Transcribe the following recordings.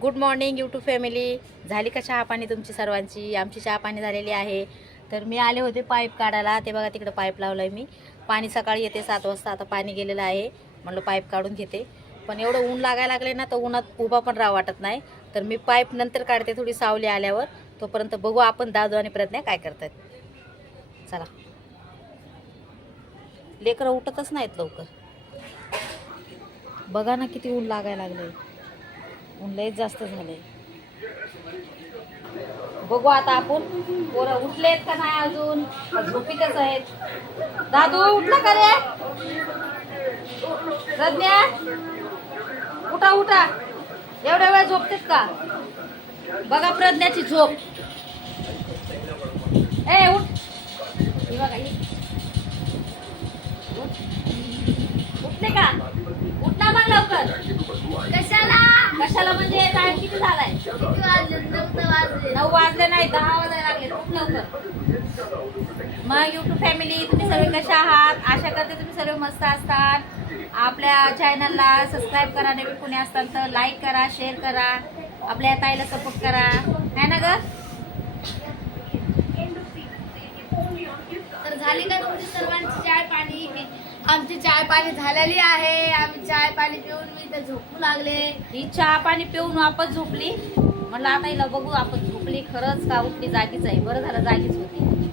Good morning YouTube family झाली का चहा पाणी तुमची सर्वांची? आमची चहा पाणी झालेली आहे. तर मी आले होते पाईप काढायला. ते बघा तिकडं पाईप लावलं आहे मी. पाणी सकाळी येते सात वाजता. आता पाणी गेलेलं आहे. म्हणलं पाईप काढून घेते. पण एवढं ऊन लागायला लागले ना तर उन्हात उभा पण राहा वाटत नाही. तर मी पाईप नंतर काढते थोडी सावली आल्यावर. तोपर्यंत बघू आपण दादू आणि प्रज्ञा काय करतात. चला. लेकरं उठतच नाहीत लवकर. बघा ना किती ऊन लागायला लागले ऊन लयच जास्त झालंय. बघू आता आपण. पोरं उठलेत का नाही अजून? झोपीतच आहेत? दादू उठला का रे? प्रज्ञा उठा उठा. एवढ्या वेळ झोपतेत का? बघा प्रज्ञाची झोप. ए उठ. उठते बघा उठले का? उठला मग लवकर. कशाला म्हणजे टाइम किती झालाय? नऊ वाजले. नाही दहा वाजायला लागले. खूप लवकर. मग युट्यूब फॅमिली तुम्ही सर्व कशा आहात? आशा करते तुम्ही सर्व मस्त असतात. आपल्या चॅनलला सबस्क्राईब करा. नवीन कोणी असताल तर लाईक करा शेअर करा. आपल्या ताईला सपोर्ट करा. है ना ग? तर झाली का तुमची सर्वांची? आमची चाय पाणी झालेली आहे. आम्ही चाय पाणी पिऊन मी इथे झोपू लागले. ही चहा पाणी पिऊन वापस झोपली. म्हणलं आता हिला बघू आपण झोपली खरंच का उठली जागीच आहे. बरं झालं जागीच होती.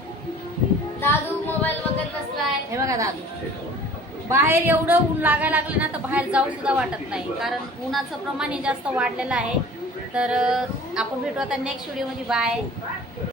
दादू मोबाईल बघत बसलाय. हे बघा दादू. बाहेर एवढं ऊन लागायला लागलं ना तर बाहेर जाऊ सुद्धा वाटत नाही. कारण उन्हाचं प्रमाण हे जास्त वाढलेलं आहे. तर आपण भेटू आता नेक्स्ट व्हिडिओमध्ये बाय